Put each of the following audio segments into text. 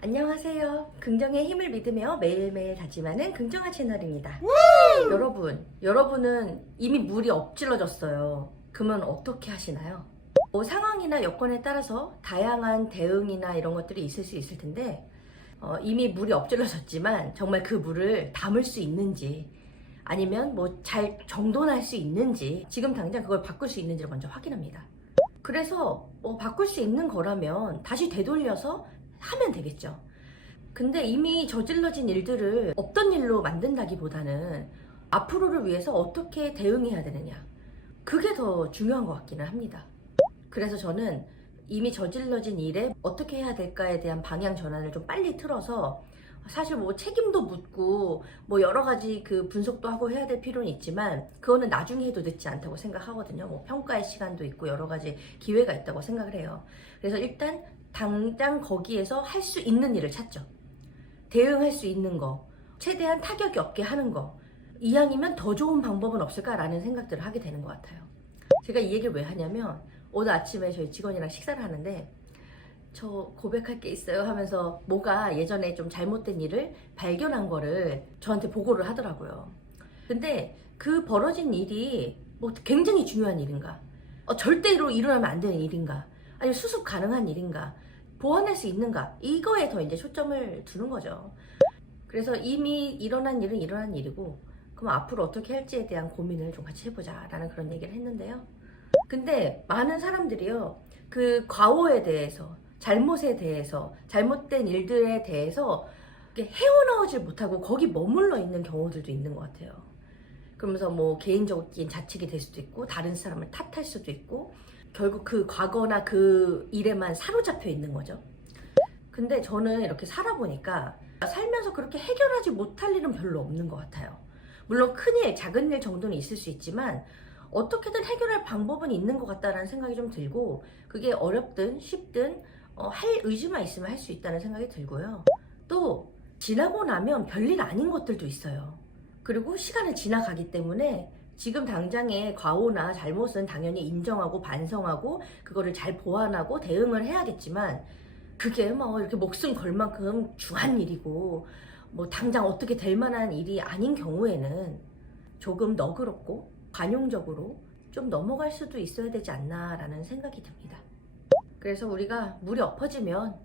안녕하세요. 긍정의 힘을 믿으며 매일매일 다짐하는 긍정한 채널입니다. 여러분은 이미 물이 엎질러졌어요. 그러면 어떻게 하시나요? 상황이나 여건에 따라서 다양한 대응이나 이런 것들이 있을 수 있을 텐데 이미 물이 엎질러졌지만 정말 그 물을 담을 수 있는지 아니면 잘 정돈할 수 있는지 지금 당장 그걸 바꿀 수 있는지를 먼저 확인합니다. 그래서 바꿀 수 있는 거라면 다시 되돌려서 하면 되겠죠. 근데 이미 저질러진 일들을 없던 일로 만든다기보다는 앞으로를 위해서 어떻게 대응해야 되느냐, 그게 더 중요한 것 같기는 합니다. 그래서 저는 이미 저질러진 일에 어떻게 해야 될까에 대한 방향 전환을 좀 빨리 틀어서, 사실 책임도 묻고 여러 가지 그 분석도 하고 해야 될 필요는 있지만 그거는 나중에 해도 늦지 않다고 생각하거든요. 평가의 시간도 있고 여러 가지 기회가 있다고 생각을 해요. 그래서 일단 당장 거기에서 할 수 있는 일을 찾죠. 대응할 수 있는 거, 최대한 타격이 없게 하는 거, 이왕이면 더 좋은 방법은 없을까라는 생각들을 하게 되는 것 같아요. 제가 이 얘기를 왜 하냐면 오늘 아침에 저희 직원이랑 식사를 하는데 저 고백할 게 있어요 하면서 뭐가 예전에 좀 잘못된 일을 발견한 거를 저한테 보고를 하더라고요. 근데 그 벌어진 일이 굉장히 중요한 일인가, 절대로 일어나면 안 되는 일인가, 아니면 수습 가능한 일인가, 보완할 수 있는가, 이거에 더 이제 초점을 두는 거죠. 그래서 이미 일어난 일은 일어난 일이고 그럼 앞으로 어떻게 할지에 대한 고민을 좀 같이 해보자 라는 그런 얘기를 했는데요. 근데 많은 사람들이요, 그 과오에 대해서, 잘못에 대해서, 잘못된 일들에 대해서 헤어나오질 못하고 거기 머물러 있는 경우들도 있는 것 같아요. 그러면서 개인적인 자책이 될 수도 있고 다른 사람을 탓할 수도 있고 결국 그 과거나 그 일에만 사로잡혀 있는 거죠. 근데 저는 이렇게 살아보니까 살면서 그렇게 해결하지 못할 일은 별로 없는 것 같아요. 물론 큰일, 작은 일 정도는 있을 수 있지만 어떻게든 해결할 방법은 있는 것 같다는 생각이 좀 들고, 그게 어렵든 쉽든 할 의지만 있으면 할 수 있다는 생각이 들고요. 또 지나고 나면 별일 아닌 것들도 있어요. 그리고 시간은 지나가기 때문에 지금 당장의 과오나 잘못은 당연히 인정하고 반성하고 그거를 잘 보완하고 대응을 해야겠지만 그게 이렇게 목숨 걸 만큼 중한 일이고 당장 어떻게 될 만한 일이 아닌 경우에는 조금 너그럽고 관용적으로 좀 넘어갈 수도 있어야 되지 않나라는 생각이 듭니다. 그래서 우리가 물이 엎어지면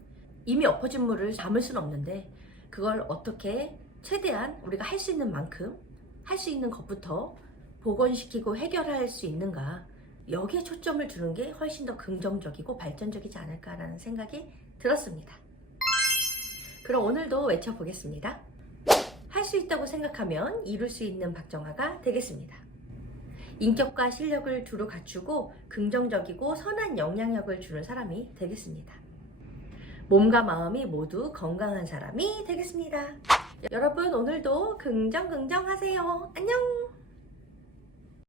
이미 엎어진 물을 담을 수는 없는데 그걸 어떻게 최대한 우리가 할 수 있는 만큼 할 수 있는 것부터 복원시키고 해결할 수 있는가, 여기에 초점을 두는 게 훨씬 더 긍정적이고 발전적이지 않을까라는 생각이 들었습니다. 그럼 오늘도 외쳐보겠습니다. 할 수 있다고 생각하면 이룰 수 있는 박정아가 되겠습니다. 인격과 실력을 두루 갖추고 긍정적이고 선한 영향력을 주는 사람이 되겠습니다. 몸과 마음이 모두 건강한 사람이 되겠습니다. 여러분 오늘도 긍정하세요. 안녕!